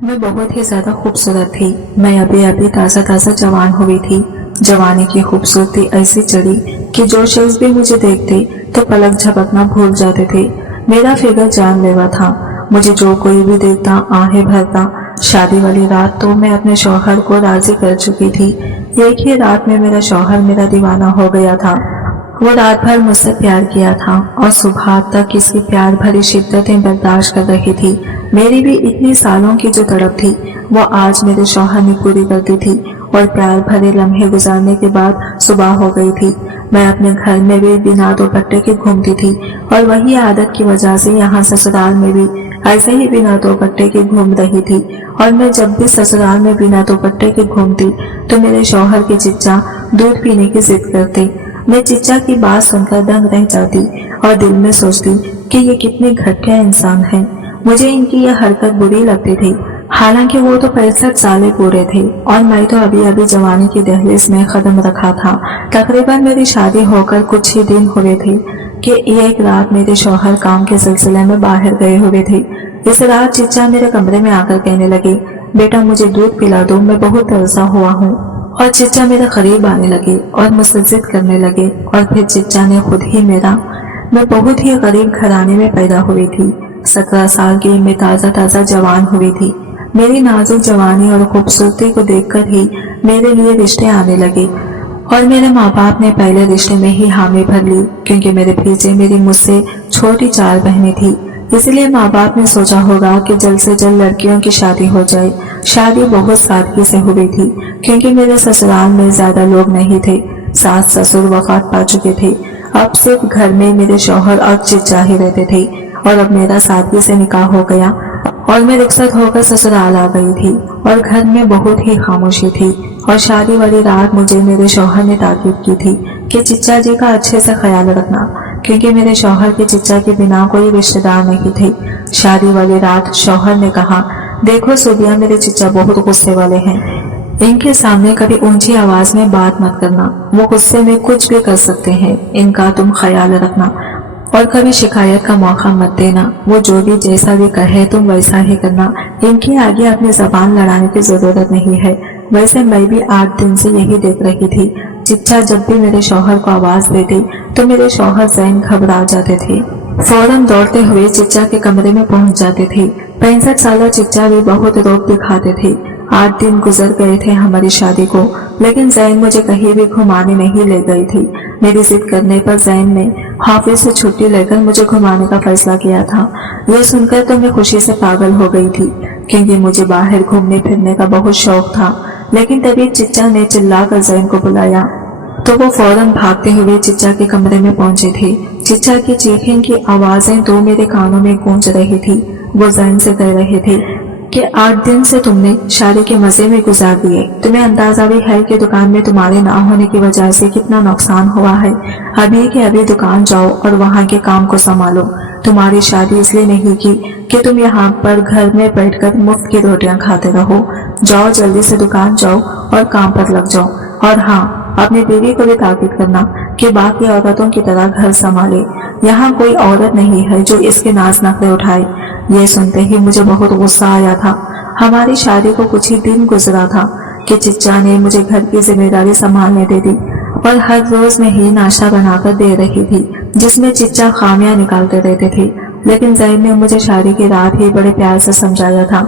मैं बहुत ही ज्यादा खूबसूरत थी। मैं अभी अभी ताज़ा ताज़ा जवान हुई थी। जवानी की खूबसूरती ऐसी चढ़ी कि जो शख्स भी मुझे देखते तो पलक झपकना भूल जाते थे। मेरा फिगर जानलेवा था। मुझे जो कोई भी देखता आहें भरता। शादी वाली रात तो मैं अपने शौहर को राजी कर चुकी थी। एक ही रात में मेरा शौहर मेरा दीवाना हो गया था। वो रात भर मुझसे प्यार किया था और सुबह तक इसकी प्यार भरी शिद्दतें बर्दाश्त कर रही थी। मेरी भी इतनी सालों की जो तड़प थी वो आज मेरे शौहर ने पूरी कर दी थी और प्यार भरे लम्हे गुजारने के बाद सुबह हो गई थी। मैं अपने घर में भी बिना दुपट्टे के घूमती थी और वही आदत की वजह से यहाँ ससुराल में भी ऐसे ही बिना दुपट्टे के घूम रही थी। और मैं जब भी ससुराल में बिना दुपट्टे के घूमती तो मेरे शौहर के चिच्चा दूध पीने की जिद करते। मैं चिच्चा की बात सुनकर दंग रह जाती और दिल में सोचती कि ये कितने घटिया इंसान हैं। मुझे इनकी यह हरकत बुरी लगती थी। हालांकि वो तो 65 साल पूरे थे और मैं तो अभी अभी जवानी की दहलीज में कदम रखा था। तकरीबन मेरी शादी होकर कुछ ही दिन हुए थे कि एक रात मेरे शौहर काम के सिलसिले में बाहर गए हुए थे। इस रात चिच्चा मेरे कमरे में आकर कहने लगे, बेटा मुझे दूध पिला दो, मैं बहुत तरसा हुआ हूँ। और चिच्चा मेरे करीब आने लगे और मुझसे जिद करने लगे और फिर चिच्चा ने खुद ही मैं बहुत ही गरीब घराने में पैदा हुई थी। 17 साल की मैं ताज़ा ताज़ा जवान हुई थी। मेरी नाजुक जवानी और खूबसूरती को देखकर ही मेरे लिए रिश्ते आने लगे और मेरे माँ बाप ने पहले रिश्ते में ही हामी भर ली, क्योंकि मेरे पीछे मेरी मुझसे छोटी 4 बहनें थी। इसलिए माँ बाप ने सोचा होगा कि जल्द से जल्द लड़कियों की शादी हो जाए। शादी बहुत सादगी से हुई थी क्योंकि मेरे ससुराल में ज्यादा लोग नहीं थे। सास ससुर वफात पा चुके थे। अब सिर्फ घर में मेरे शौहर और चिच्चा ही रहते थे और अब मेरा सादगी से निकाह हो गया और मैं रुखसत होकर ससुराल आ गई थी और घर में बहुत ही खामोशी थी। और शादी वाली रात मुझे मेरे शौहर ने ताकीद की थी कि चिच्चा जी का अच्छे से ख्याल रखना, क्योंकि मेरे शौहर के चिच्चा के बिना कोई रिश्तेदार नहीं थे। शादी वाली रात शौहर ने कहा, देखो सुबिया, मेरे चिच्चा बहुत गुस्से वाले हैं। इनके सामने कभी ऊंची आवाज में बात मत करना, वो गुस्से में कुछ भी कर सकते हैं। इनका तुम ख्याल रखना और कभी शिकायत का मौका मत देना। वो जो भी जैसा भी कहे तुम वैसा ही करना। इनके आगे अपनी जबान लड़ाने की जरूरत नहीं है। वैसे मैं भी 8 दिन से यही देख रही थी। चिच्चा जब भी मेरे शौहर को आवाज देते तो मेरे शौहर ज़हन घबरा जाते थे। फौरन दौड़ते हुए चिच्चा के कमरे में पहुंच जाते थे। 65 साल चिच्चा भी बहुत रोब दिखाते थे। 8 दिन गुजर गए थे हमारी शादी को, लेकिन जैन मुझे कहीं भी घुमाने नहीं ले गई थी। मेरी जिद करने पर जैन ने हाफिज से छुट्टी लेकर मुझे घुमाने का फैसला किया था। यह सुनकर तो मैं खुशी से पागल हो गई थी, क्योंकि मुझे बाहर घूमने फिरने का बहुत शौक था। लेकिन तभी चिच्चा ने चिल्लाकर जैन को बुलाया तो वो फौरन भागते हुए चिच्चा के कमरे में पहुंचे थे। चिच्चा की चीखने की आवाजें तो मेरे कानों में गूंज रही थी। वो जैन से कह रहे थे कि 8 दिन से तुमने शादी के मजे में गुजार दिए। तुम्हें अंदाजा भी है कि दुकान में तुम्हारे ना होने की वजह से कितना नुकसान हुआ है। अभी के अभी दुकान जाओ और वहाँ के काम को संभालो। तुम्हारी शादी इसलिए नहीं की कि तुम यहाँ पर घर में बैठकर मुफ्त की रोटियां खाते रहो। जाओ, जल्दी से दुकान जाओ और काम पर लग जाओ। और हाँ, अपनी बीवी को भी ताकीद करना कि बाकी औरतों की तरह घर संभाले। यहाँ कोई औरत नहीं है जो इसके नाज नखरे उठाए। ये सुनते ही मुझे बहुत गुस्सा आया था। हमारी शादी को कुछ ही दिन गुजरा था कि चिच्चा ने मुझे घर की जिम्मेदारी संभालने दे दी और हर रोज में ही नाश्ता बनाकर दे रही थी, जिसमें चिच्चा खामियां निकालते रहते थे। लेकिन जैन ने मुझे शादी की रात ही बड़े प्यार से समझाया था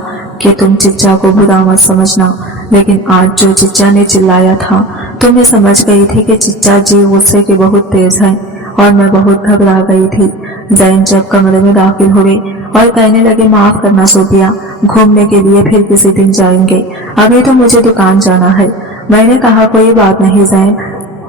कि तुम चिच्चा को बुरा मत समझना। लेकिन आज जो चिच्चा ने चिल्लाया था तो मैं समझ गई थी कि चिच्चा जी गुस्से के बहुत तेज हैं और मैं बहुत घबरा गई थी। जैन जब कमरे में दाखिल हुए और कहने लगे, माफ करना सोबिया, घूमने के लिए फिर किसी दिन जाएंगे, अभी तो मुझे दुकान जाना है। मैंने कहा, कोई बात नहीं जैन,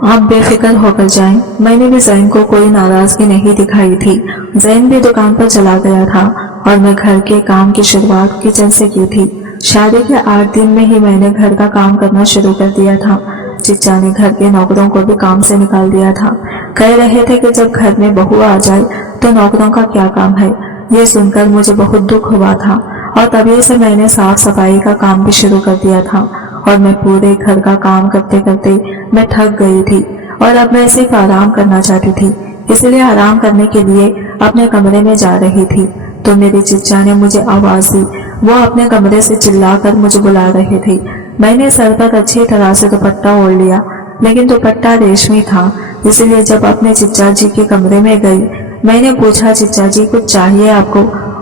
आप बेफिक्र होकर जाएं। मैंने भी जैन को कोई नाराजगी नहीं दिखाई थी। जैन भी दुकान पर चला गया था और मैं घर के काम की शुरुआत किचन से की थी। शादी के 8 दिन में ही मैंने घर का काम करना शुरू कर दिया था। चिच्चा ने घर के नौकरों को भी काम से निकाल दिया था। कह रहे थे कि जब घर में बहू आ जाए तो नौकरों का क्या काम है। ये सुनकर मुझे बहुत दुख हुआ था और तभी से मैंने साफ सफाई का काम भी शुरू कर दिया था और मैं पूरे घर का काम करते करते मैं थक गई थी और अब मैं सिर्फ आराम करना चाहती थी। इसलिए आराम करने के लिए अपने कमरे में जा रही थी। तो मेरी चिच्चा ने मुझे आवाज दी। वो अपने कमरे से चिल्लाकर मुझे बुला रहे थे। मैंने सर पर अच्छी तरह से दुपट्टा ओढ़ लिया, लेकिन दुपट्टा रेशमी था, इसलिए जब अपने चिच्चा जी के कमरे में गई, मैंने पूछा, चिच्चा जी कुछ चाहिए आपको?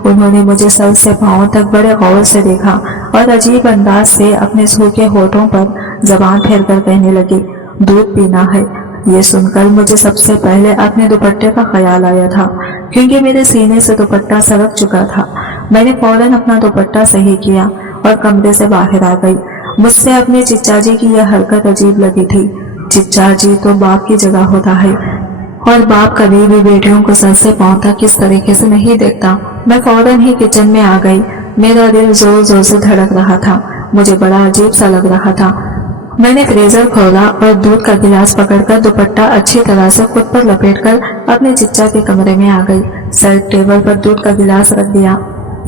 उन्होंने मुझे सर से पांव तक बड़े गौर से देखा और अजीब अंदाज से अपने सूखे होठों पर जबान फेरकर कहने लगे, दूध पीना है। ये सुनकर मुझे सबसे पहले अपने दुपट्टे का ख्याल आया था, क्योंकि मेरे सीने से दुपट्टा सरक चुका था। मैंने फौरन अपना दुपट्टा सही किया और कमरे से बाहर आ गई। मुझसे अपने चिच्चा जी की यह हरकत अजीब लगी थी। चिच्चा जी तो बाप की जगह होता है, और बाप कभी भी बेटियों को सर से पांव तक किस तरीके से नहीं देखता। मैं फौरन ही किचन में आ गई। मेरा दिल जोर जोर से धड़क रहा था, मुझे बड़ा अजीब सा लग रहा था। मैंने फ्रीजर खोला और दूध का गिलास पकड़कर दुपट्टा अच्छी तरह से खुद पर लपेटकर अपने चिच्चा के कमरे में आ गई। साइड टेबल पर दूध का गिलास रख दिया।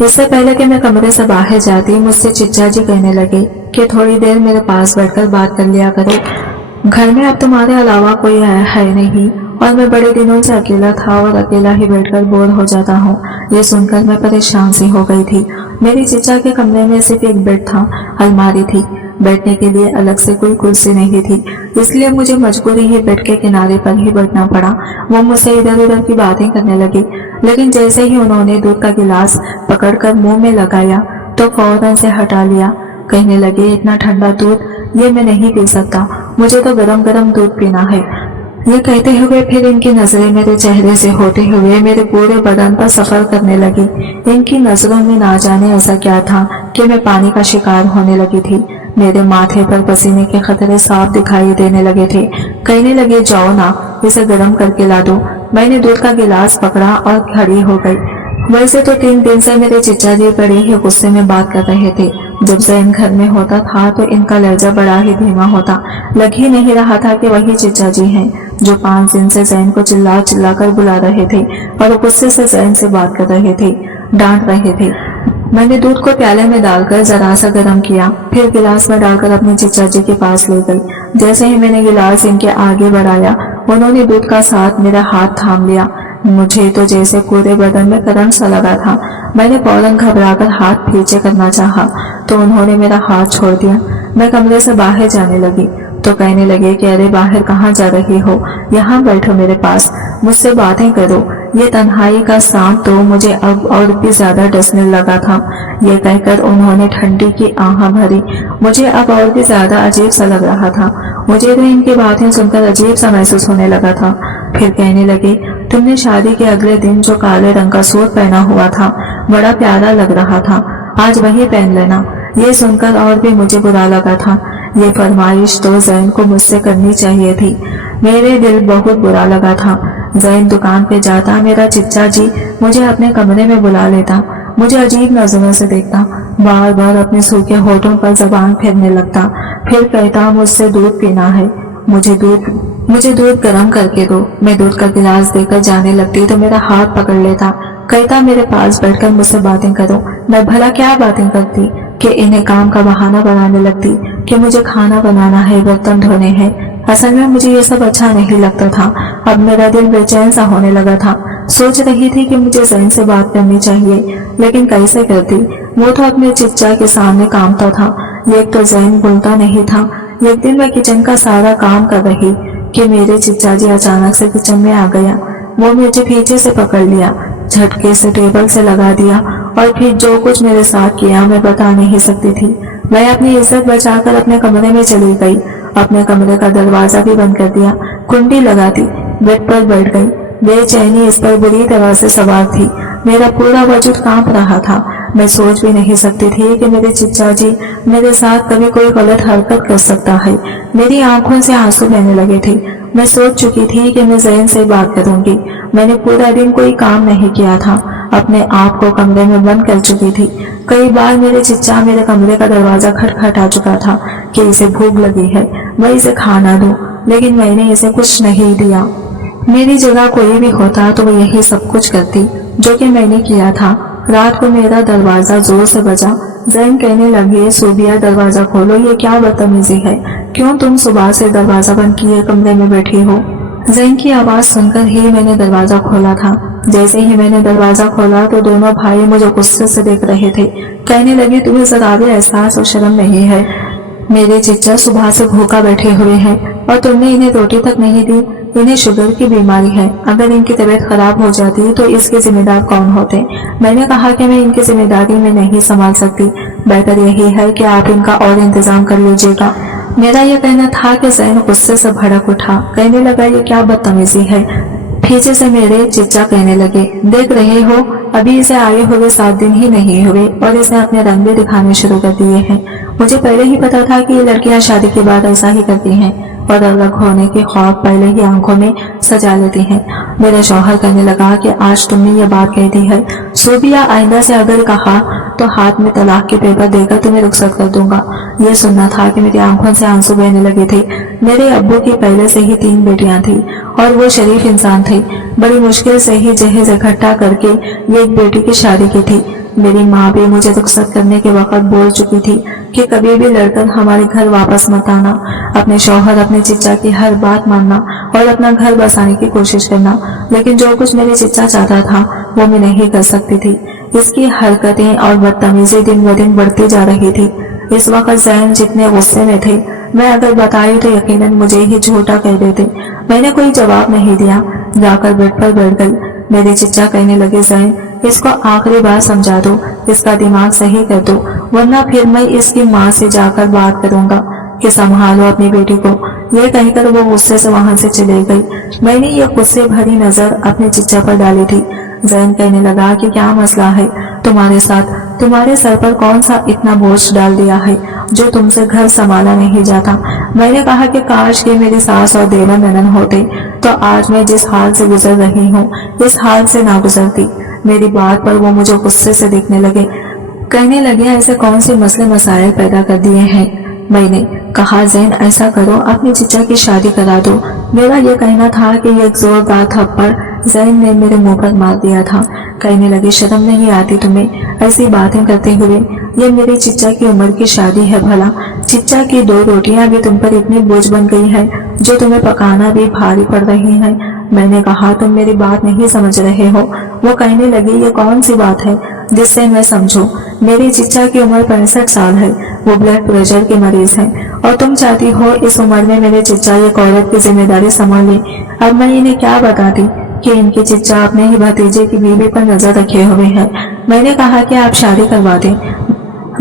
इससे पहले कि मैं कमरे से बाहर जाती, मुझसे चिच्चा जी कहने लगे कि थोड़ी देर मेरे पास बैठकर बात कर लिया करो। घर में अब तुम्हारे अलावा कोई है नहीं, और मैं बड़े दिनों से अकेला था और अकेला ही बैठकर बोर हो जाता हूँ। ये सुनकर मैं परेशान सी हो गई थी। मेरी चिच्चा के कमरे में सिर्फ एक बेड था, अलमारी थी, बैठने के लिए अलग से कोई कुर्सी नहीं थी, इसलिए मुझे मजबूरी ही बेड के किनारे पर ही बैठना पड़ा। वो मुझसे इधर उधर की बातें करने लगी, लेकिन जैसे ही उन्होंने दूध का गिलास पकड़कर मुंह में लगाया तो फौरन से हटा लिया। कहने लगे, इतना ठंडा दूध ये मैं नहीं पी सकता, मुझे तो गरम गरम दूध पीना है। ये कहते हुए फिर इनकी नजरें मेरे चेहरे से होते हुए मेरे पूरे बदन पर सफर करने लगी। इनकी नजरों में ना जाने ऐसा क्या था कि मैं पानी का शिकार होने लगी थी। मेरे माथे पर पसीने के खतरे साफ दिखाई देने लगे थे। कहने लगे, जाओ ना, इसे गर्म करके ला दो। मैंने दूध का गिलास पकड़ा और खड़ी हो गई। वैसे तो 3 दिन से मेरे चिच्चा जी बड़े ही गुस्से में बात कर रहे थे। जब जैन घर में होता था तो इनका लहजा बड़ा ही धीमा होता। लग ही नहीं रहा था कि वही चिच्चा जी हैं जो 5 दिन से जैन को चिल्ला चिल्ला कर बुला रहे थे और गुस्से से जैन से बात कर रहे थे, डांट रहे थे। मैंने दूध को प्याले में डालकर जरा सा गर्म किया, फिर गिलास में डालकर अपने चिच्चा जी के पास ले गई। जैसे ही मैंने गिलास इनके आगे बढ़ाया, उन्होंने दूध का साथ मेरा हाथ थाम लिया। मुझे तो जैसे पूरे बदन में करंट सा लगा था। मैंने फौरन घबराकर हाथ पीछे करना चाहा तो उन्होंने मेरा हाथ छोड़ दिया। मैं कमरे से बाहर जाने लगी तो कहने लगे कि अरे बाहर कहाँ जा रही हो, यहाँ बैठो मेरे पास, मुझसे बातें करो। ये तन्हाई का सांप तो मुझे अब और भी ज्यादा डसने लगा था। ये कहकर उन्होंने ठंडी की आह भरी। मुझे अब और भी ज्यादा अजीब सा लग रहा था। मुझे तो इनकी बातें सुनकर अजीब सा महसूस होने लगा था। फिर कहने लगे, तुमने शादी के अगले दिन जो काले रंग का सूट पहना हुआ था बड़ा प्यारा लग रहा था, आज वही पहन लेना। ये सुनकर और भी मुझे बुरा लगा था। ये फरमाइश तो जैन को मुझसे करनी चाहिए थी। मेरे दिल बहुत बुरा लगा था। जैन दुकान पे जाता, मेरा चिच्चा जी मुझे अपने कमरे में बुला लेता, मुझे अजीब नजरों से देखता, बार बार अपने सूखे होठों पर जबान फेरने लगता, फिर कहता मुझसे दूध पीना है, मुझे दूध गर्म करके दो। मैं दूध का गिलास देकर जाने लगती तो मेरा हाथ पकड़ लेता, कहता मेरे पास बैठकर मुझसे बातें करो। मैं भला क्या बातें करती कि इन्हें काम का बहाना बनाने लगती कि मुझे खाना बनाना है, बर्तन धोने हैं। असल में मुझे ये सब अच्छा नहीं लगता था। अब मेरा दिल बेचैन सा होने लगा था। सोच रही थी कि मुझे जैन से बात करनी चाहिए, लेकिन कैसे करती? वो तो अपने चिच्चा के सामने कामता था। एक तो जैन बोलता नहीं था। एक दिन मैं किचन का सारा काम कर रही कि मेरे चिच्चा जी अचानक से किचन में आ गया। वो मुझे पीछे से पकड़ लिया, झटके से टेबल से लगा दिया और फिर जो कुछ मेरे साथ किया मैं बता नहीं सकती थी। मैं अपनी इज्जत बचाकर अपने कमरे में चली गई। अपने कमरे का दरवाजा भी बंद कर दिया, कुंडी लगा दी, बेड पर बैठ गई। बेचैनी इस पर बुरी तरह से सवार थी। मेरा पूरा वजूद कांप रहा था। मैं सोच भी नहीं सकती थी कि मेरे चिच्चा जी मेरे साथ कभी कोई गलत हरकत कर सकता है। मेरी आंखों से आंसू बहने लगे थे। मैं सोच चुकी थी कि मैं जैन से बात करूंगी। मैंने पूरा दिन कोई काम नहीं किया था, अपने आप को कमरे में बंद कर चुकी थी। कई बार मेरे चिच्चा मेरे कमरे का दरवाजा खटखटा चुका था कि इसे भूख लगी है, मैं इसे खाना दूं, लेकिन मैंने इसे कुछ नहीं दिया। मेरी जगह कोई भी होता तो वो यही सब कुछ करती जो कि मैंने किया था। रात को मेरा दरवाजा जोर से बजा। जैन कहने लगे, सूबिया दरवाजा खोलो, ये क्या बदतमीजी है? क्यों तुम सुबह से दरवाजा बंद किए कमरे में बैठी हो? जैन की आवाज सुनकर ही मैंने दरवाजा खोला था। जैसे ही मैंने दरवाजा खोला तो दोनों भाई मुझे गुस्से से देख रहे थे। कहने लगे, तुम्हें जरा भी एहसास और शर्म नहीं है? मेरे चचा सुबह से भूखा बैठे हुए हैं और तुमने इन्हें रोटी तक नहीं दी। इन्हें शुगर की बीमारी है, अगर इनकी तबीयत खराब हो जाती तो इसके जिम्मेदार कौन होते? मैंने कहा कि मैं इनकी जिम्मेदारी में नहीं संभाल सकती, बेहतर यही है कि आप इनका और इंतजाम कर लीजिएगा। मेरा यह कहना था कि ज़ैन गुस्से से भड़क उठा। कहने लगा, ये क्या बदतमीजी है? पीछे से मेरे चचा कहने लगे, देख रहे हो, अभी इसे आए हुए 7 दिन ही नहीं हुए और इसने अपने रंग भी दिखाने शुरू कर दिए हैं। मुझे पहले ही पता था कि ये लड़कियां शादी के बाद ऐसा ही करती हैं और अलग होने के खौफ पहले ही आंखों में सजा लेती हैं। मेरा शौहर कहने लगा कि आज तुमने ये बात कह दी है, सूबिया आइंदा से अगर कहा तो हाथ में तलाक के पेपर देकर तुम्हें रुखसत कर दूंगा। ये सुनना था कि मेरी आंखों से आंसू बहने लगे थे। मेरे अब्बू की पहले से ही 3 बेटियां थी और वो शरीफ इंसान थे। बड़ी मुश्किल से ही जहेज इकट्ठा करके ये एक बेटी की शादी की थी। मेरी माँ भी मुझे रुखसत करने के वक्त बोल चुकी थी कि कभी भी लड़कर हमारे घर वापस मत आना, अपने शौहर अपने चिच्चा की हर बात मानना और अपना घर बसाने की कोशिश करना। लेकिन जो कुछ मेरे चिच्चा चाहता था वो मैं नहीं कर सकती थी। इसकी हरकतें और बदतमीजी दिन ब दिन बढ़ती जा रही थी। इस वक्त ज़ैन जितने गुस्से में थे, मैं अगर बताई तो यकीनन मुझे ही झूठा कह देते। मैंने कोई जवाब नहीं दिया, जाकर बेड पर बैठ गई। मेरे चिच्चा कहने लगे, ज़ैन इसको आखिरी बार समझा दो, इसका दिमाग सही कर दो, वरना फिर मैं इसकी माँ से जाकर बात करूंगा कि संभालो अपनी बेटी को। ये कहकर वो गुस्से से वहां से चले गई। मैंने ये गुस्से भरी नजर अपने चिच्चा पर डाली थी। ज़ैन कहने लगा कि क्या मसला है तुम्हारे साथ? तुम्हारे सर पर कौन सा इतना बोझ डाल दिया है जो तुमसे घर संभाला नहीं जाता? मैंने कहा कि काश के मेरी सास और देवर ननन होते तो आज मैं जिस हाल से गुजर रही हूँ इस हाल से ना गुजरती। मेरी बात पर वो मुझे गुस्से से देखने लगे। कहने लगे, ऐसे कौन से मसले मसाइल पैदा कर दिए हैं? मैंने कहा, ज़ैन ऐसा करो, अपने चिच्चा की शादी करा दो। मेरा यह कहना था कि एक जोरदार थप्पड़ ज़ैन ने मेरे मुंह पर मार दिया था। कहने लगे, शर्म नहीं आती तुम्हें ऐसी बातें करते हुए? ये मेरे चिच्चा की उम्र की शादी है भला। चिच्चा की 2 रोटियां भी तुम पर इतनी बोझ बन गई है जो तुम्हें पकाना भी भारी पड़ रही है। मैंने कहा, तुम मेरी बात नहीं समझ रहे हो। वो कहने लगी, ये कौन सी बात है जिससे मैं समझूं? मेरे चिच्चा की उम्र 65 साल है, वो ब्लड प्रेशर के मरीज हैं और तुम चाहती हो इस उम्र में मेरे चिच्चा एक औरत की जिम्मेदारी संभाल ले। अब मैं इन्हें क्या बताती कि इनके चिच्चा अपने ही भतीजे की बीवी पर नजर रखे हुए हैं। मैंने कहा कि आप शादी करवा दें,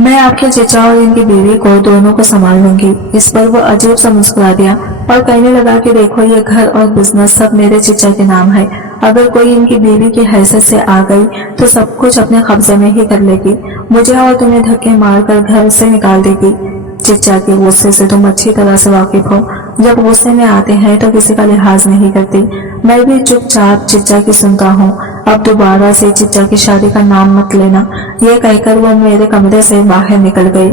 मैं आपके चिच्चा और इनकी बीवी को दोनों को संभाल लूंगी। इस पर वो अजीब सा मुस्कुरा दिया और कहने लगा कि देखो, ये घर और बिजनेस सब मेरे चिच्चा के नाम है। अगर कोई इनकी बीवी की हैसियत से आ गई तो सब कुछ अपने कब्जे में ही कर लेगी, मुझे और तुम्हें धक्के मारकर घर से निकाल देगी। चिच्चा के गुस्से से तुम अच्छी तरह से वाकिफ हो। जब गुस्से में आते हैं तो किसी का लिहाज नहीं करते। मैं भी चुपचाप चिच्चा की सुनता हूँ। अब दोबारा से चिच्चा की शादी का नाम मत लेना। ये कहकर वो मेरे कमरे से बाहर निकल गई।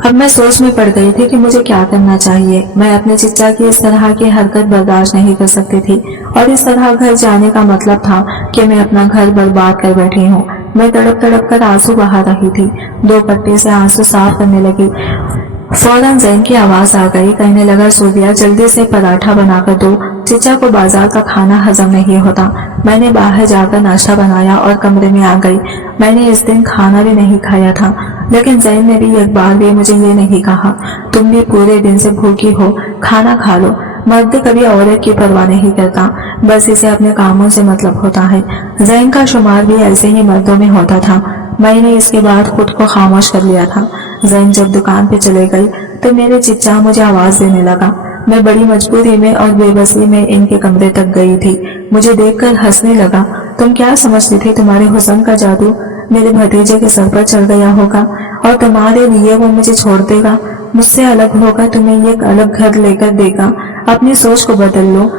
अब मैं सोच में पड़ गई थी कि मुझे क्या करना चाहिए। मैं अपने चिच्चा की इस तरह की हरकत बर्दाश्त नहीं कर सकती थी और इस तरह घर जाने का मतलब था कि मैं अपना घर बर्बाद कर बैठी हूँ। मैं तड़प तड़प कर आंसू बहा रही थी। 2 पट्टी से आंसू साफ करने लगी। फौरन ज़ैन की आवाज आ गई। कहने लगा, सूबिया जल्दी से पराठा बनाकर दो, चिच्चा को बाजार का खाना हजम नहीं होता। मैंने बाहर जाकर नाश्ता बनाया और कमरे में आ गई। मैंने इस दिन खाना भी नहीं खाया था, लेकिन ज़ैन ने भी एक बार भी मुझे ये नहीं कहा, तुम भी पूरे दिन से भूखी हो, खाना खा लो। मर्द कभी औरत की परवाह नहीं करता, बस इसे अपने कामों से मतलब होता है। ज़ैन का शुमार भी ऐसे ही मर्दों में होता था। मैंने इसके बाद खुद को खामोश कर लिया था। ज़ैन जब दुकान पे चले गई तो मेरे चिच्चा मुझे आवाज देने लगा। मैं बड़ी मजबूरी में और बेबसी में इनके कमरे तक गई थी। मुझे देखकर हंसने लगा। तुम क्या समझती थी तुम्हारे हुस्न का जादू मेरे भतीजे के सर पर चढ़ गया होगा और तुम्हारे लिए वो मुझे छोड़ देगा, मुझसे अलग होगा, तुम्हें एक अलग घर लेकर देगा। अपनी सोच को बदल लो।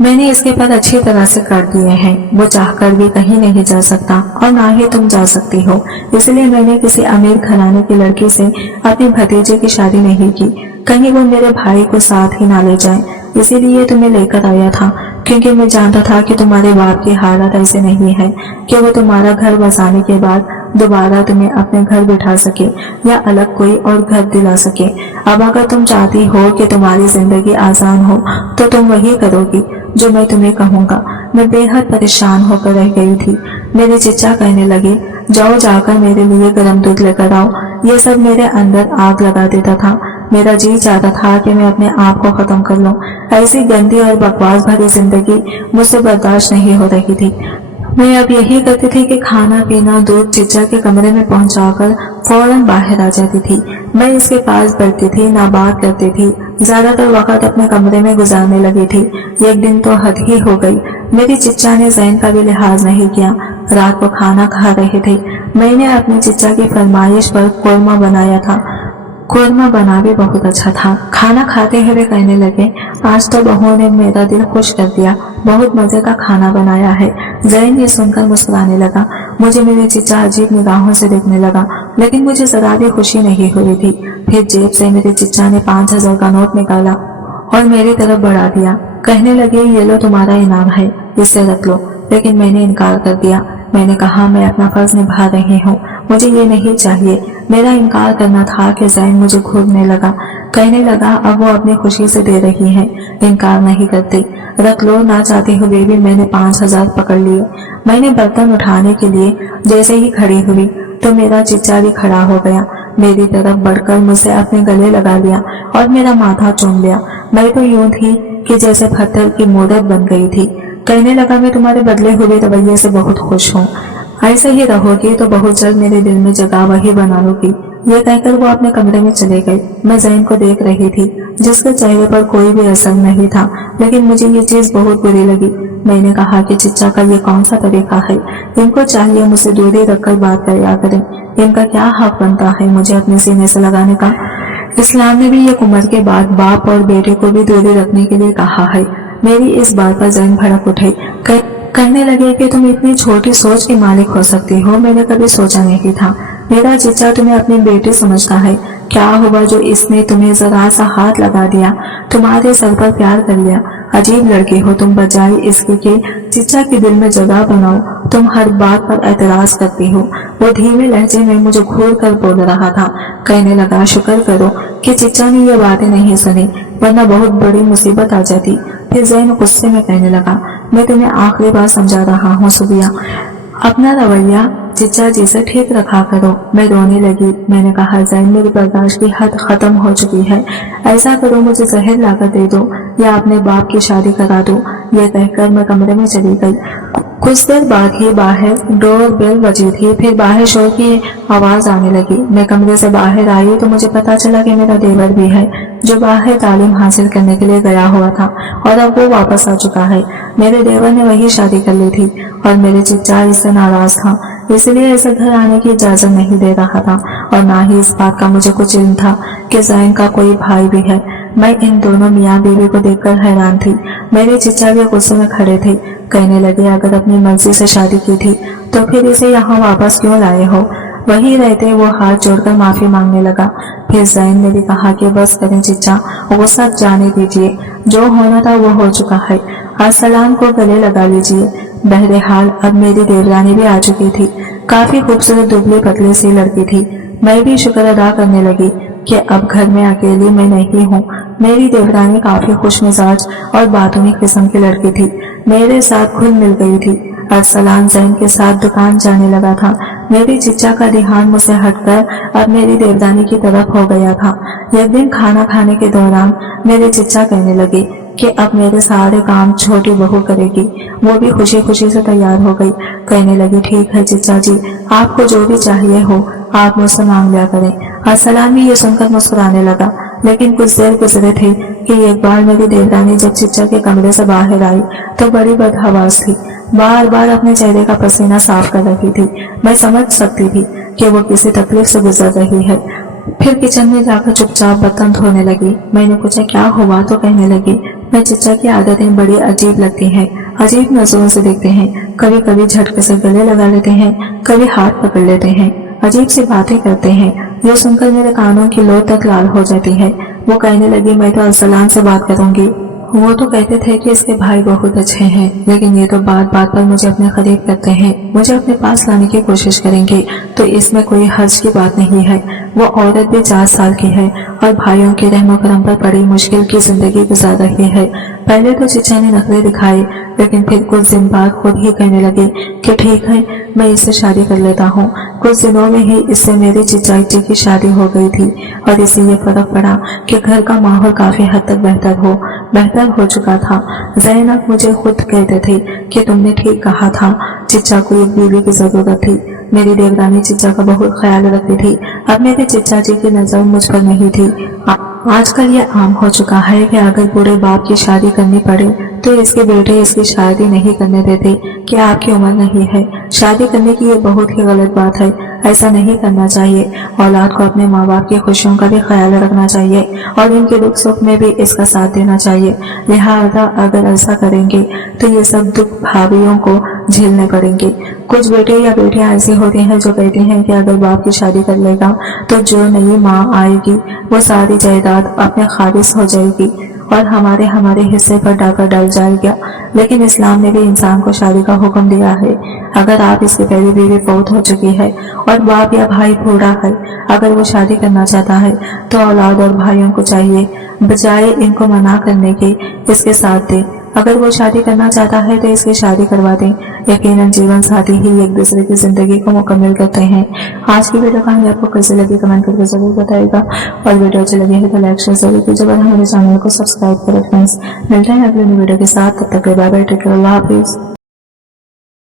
मैंने इसके पर अच्छी तरह से काट दिए हैं। वो चाहकर भी कहीं नहीं जा सकता और ना ही तुम जा सकती हो। इसलिए मैंने किसी अमीर घराने की लड़की से अपने भतीजे की शादी नहीं की, कहीं वो मेरे भाई को साथ ही ना ले जाए। इसीलिए तुम्हें लेकर आया था, क्योंकि मैं जानता था कि तुम्हारे बाप की हालत ऐसे नहीं है कि वो तुम्हारा घर बसाने के बाद दोबारा तुम्हें अपने घर बिठा सके या अलग कोई और घर दिला सके। अब अगर तुम चाहती हो कि तुम्हारी जिंदगी आसान हो तो तुम वही करोगी जो मैं तुम्हें कहूँगा। मैं बेहद परेशान होकर रह गई थी। मेरे चचा कहने लगे, जाओ जाकर मेरे लिए गर्म दूध लेकर आओ। ये सब मेरे अंदर आग लगा देता था। मेरा जी चाहता था कि मैं अपने आप को खत्म कर लूं। ऐसी गंदी और बकवास भरी जिंदगी मुझसे बर्दाश्त नहीं हो रही थी। मैं अब यही करती थी कि खाना पीना दूध चचा के कमरे में पहुंचाकर फौरन बाहर आ जाती थी। मैं इसके पास बैठती थी, ना बात करती थी, ज्यादातर वक्त अपने कमरे में गुजारने लगी थी। एक दिन तो हद ही हो गई। मेरी चिच्चा ने जैन का भी लिहाज नहीं किया। रात को खाना खा रहे थे। मैंने अपनी चिच्चा की फरमाइश पर कोरमा बनाया था। कोरमा बना भी बहुत अच्छा था। खाना खाते हुए कहने लगे, आज तो बहू ने मेरा दिल खुश कर दिया, बहुत मजे का खाना बनाया है। जैन ये सुनकर मुस्कुराने लगा। मुझे मेरे चिच्चा अजीब निगाहों से देखने लगा, लेकिन मुझे जरा भी खुशी नहीं हुई थी। फिर जेब से मेरे चिच्चा ने 5000 का नोट निकाला और मेरी तरफ बढ़ा दिया। कहने लगे, ये लो तुम्हारा इनाम है, इसे रख लो। लेकिन मैंने इनकार कर दिया। मैंने कहा, मैं अपना फर्ज निभा रही हूँ, मुझे ये नहीं चाहिए। मेरा इनकार करना था कि जैन मुझे घूरने लगा। कहने लगा, अब वो अपनी खुशी से दे रही है, इनकार नहीं करती, रख लो। ना चाहते हुए भी मैंने 5000 पकड़ लिए। मैंने बर्तन उठाने के लिए जैसे ही खड़ी हुई तो मेरा चिच्चा भी खड़ा हो गया। मेरी तरफ बढ़कर मुझसे अपने गले लगा लिया और मेरा माथा चूम लिया। मैं तो यूं थी कि जैसे पत्थर की मूरत बन गई थी। कहने लगा, मैं तुम्हारे बदले हुए रवैये से बहुत खुश हूँ। ऐसे ही रहोगी तो बहुत जल्द मेरे दिल में जगह वही बना लूंगी। यह कहकर वो अपने कमरे में चले गए। मैं जैन को देख रही थी, जिसके चेहरे पर कोई भी असर नहीं था, लेकिन मुझे ये चीज बहुत बुरी लगी। मैंने कहा कि चिच्चा का ये कौन सा तरीका है? इनको चाहिए मुझसे दूरी रखकर बात किया करें। इनका क्या हक बनता है मुझे अपने सीने से लगाने का? इस्लाम ने भी एक उम्र के बाद बाप और बेटे को भी दूरी रखने के लिए कहा है। मेरी इस बात पर जैन भड़क उठे। कहने लगे कि तुम इतनी छोटी सोच की मालिक हो सकती हो, मैंने कभी सोचा नहीं था। मेरा चिच्चा तुम्हें अपनी बेटी समझता है। क्या हुआ जो इसने तुम्हें जरा सा हाथ लगा दिया, तुम्हारे सर पर प्यार कर लिया? अजीब लड़की हो तुम, बजाय इसके कि चिच्चा के दिल में जगह बनाओ, तुम हर बात पर एतराज करती हो। वो धीमे लहजे में मुझे घूर कर बोल रहा था। कहने लगा, शुक्र करो कि चिच्चा ने ये बातें नहीं सुनी, वरना बहुत बड़ी मुसीबत आ जाती। फिर जैन गुस्से में कहने लगा, मैं तुम्हें आखिरी बार समझा रहा हूँ सुबिया, अपना रवैया चिच्चा जी से ठीक रखा करो। मैं रोने लगी। मैंने कहा, जैन मेरी बर्दाश्त की हद खत्म हो चुकी है। ऐसा करो, मुझे जहर लाकर दे दो या अपने बाप की शादी करा दो। यह कहकर मैं कमरे में चली गई। कुछ देर बाद ही बाहर डोर बेल बजी थी। फिर बाहर शोर की आवाज आने लगी। मैं कमरे से बाहर आई तो मुझे पता चला कि मेरा देवर भी है, जो बाहर तालीम हासिल करने के लिए गया हुआ था और अब वो वापस आ चुका है। मेरे देवर ने वही शादी कर ली थी और मेरे चिच्चा इससे नाराज था, इसलिए इसे घर आने की इजाजत नहीं दे रहा था और ना ही इस बात का मुझे कुछ इल्म था कि जैन का कोई भाई भी है। मैं इन दोनों मियाँ बीवी को देखकर हैरान थी। मेरे चिच्चा भी गुस्से में खड़े थे। कहने लगे, अगर अपनी मर्जी से शादी की थी तो फिर इसे यहाँ वापस क्यों लाए हो? वहीं रहते वो हाथ जोड़कर माफी मांगने लगा। फिर जैन ने भी कहा कि बस करें चिच्चा, गुस्सा जाने दीजिए, जो होना था वो हो चुका है। अस्सलाम को गले लगा लीजिए। बहरहाल अब मेरी देवरानी भी आ चुकी थी। काफी खूबसूरत दुबली पतली सी लड़की थी। मैं भी शुक्र अदा करने लगी कि अब घर में अकेली मैं नहीं हूँ। मेरी देवरानी काफी खुश मिजाज और बातूनी किस्म की लड़की थी। मेरे साथ घुल मिल गई थी। अरसलान जैन के साथ दुकान जाने लगा था। मेरी चिच्चा का ध्यान मुझसे हटकर अब मेरी देवरानी की तरफ हो गया था। एक दिन खाना खाने के दौरान मेरे चिच्चा कहने लगे कि अब मेरे सारे काम छोटी बहू करेगी। वो भी खुशी खुशी से तैयार हो गई। कहने लगी, ठीक है चिच्चा जी, आपको जो भी चाहिए हो आप मुझसे मांग लिया करें। अरसलान भी ये सुनकर मुस्कुराने लगा। लेकिन कुछ देर गुजरे थे कि एक बार मेरी देवरानी जब चिच्चा के कमरे से बाहर आई तो बड़ी बदहवास थी। बार बार अपने चेहरे का पसीना साफ कर रही थी। मैं समझ सकती थी कि वो किसी तकलीफ से गुजर रही है। फिर किचन में जाकर चुपचाप बर्तन धोने लगी। मैंने पूछा, क्या हुआ? तो कहने लगी, मैं चिच्चा की आदतें बड़ी अजीब लगती हैं, अजीब नजरों से देखते हैं, कभी कभी झटके से गले लगा लेते हैं, कभी हाथ पकड़ लेते हैं, अजीब सी बातें करते हैं। ये सुनकर मेरे कानों की लो तक लाल हो जाती है। वो कहने लगी, मैं तो अरसलान से बात करूंगी, वो तो कहते थे कि इसके भाई बहुत अच्छे हैं, लेकिन ये तो बात बात पर मुझे अपने करीब करते हैं, मुझे अपने पास लाने की कोशिश करेंगे, तो इसमें कोई हर्ज की बात नहीं है। वो औरत भी 4 साल की है और भाइयों के रहमो करम पर बड़ी मुश्किल की जिंदगी गुजार रही है। पहले तो चिचा ने नखरे दिखाए, लेकिन फिर कुछ दिन बाद खुद ही कहने लगे कि ठीक है, मैं इससे शादी कर लेता हूँ। कुछ दिनों में ही इससे मेरी चिचाई जी की शादी हो गई थी और इससे ये फर्क पड़ा कि घर का माहौल काफी हद तक बेहतर हो चुका था। ज़ैनब मुझे खुद कहते थे कि तुमने ठीक कहा था, चिचा को एक बीवी की जरूरत थी। मेरी देवरानी चिचा का बहुत ख्याल रखती थी। अब मेरे चिचा जी की नजर मुझ पर नहीं थी। आजकल ये आम हो चुका है कि अगर बूढ़े बाप की शादी करनी पड़े तो इसके बेटे इसकी शादी नहीं करने देते कि आपकी उम्र नहीं है। शादी करने की ये बहुत ही गलत बात है, ऐसा नहीं करना चाहिए। औलाद को अपने माँ बाप की खुशियों का भी ख्याल रखना चाहिए और इनके दुख सुख में भी इसका साथ देना चाहिए। लिहाजा अगर ऐसा करेंगे तो ये सब दुख भाभियों को झेलने पड़ेंगे। कुछ बेटे या बेटियां ऐसी होती हैं जो कहती हैं कि अगर बाप की शादी कर लेगा तो जो नई माँ आएगी वो सारी जायदाद अपने खारिज हो जाएगी और हमारे हिस्से पर डाका डल जाएगा। लेकिन इस्लाम ने भी इंसान को शादी का हुक्म दिया है। अगर आप इसकी पहली बीवी फौत हो चुकी है और बाप या भाई बूढ़ा है, अगर वो शादी करना चाहता है तो औलाद और भाइयों को चाहिए बजाय इनको मना करने के इसके साथ दे। अगर वो शादी करना चाहता है तो इसकी शादी करवा दें। यकीनन जीवन साथी ही एक दूसरे की जिंदगी को मुकम्मल करते हैं। आज की वीडियो कहानी आपको कैसे लगी कमेंट करके जरूर बताइएगा और वीडियो अच्छी लगी है तो लाइक शेयर जरूर कीजिए और हमारे चैनल को सब्सक्राइब करें फ्रेंड्स। मिलते हैं अगले वीडियो के साथ, तब तक बाय बाय, टेक केयर, अल्लाह हाफिज।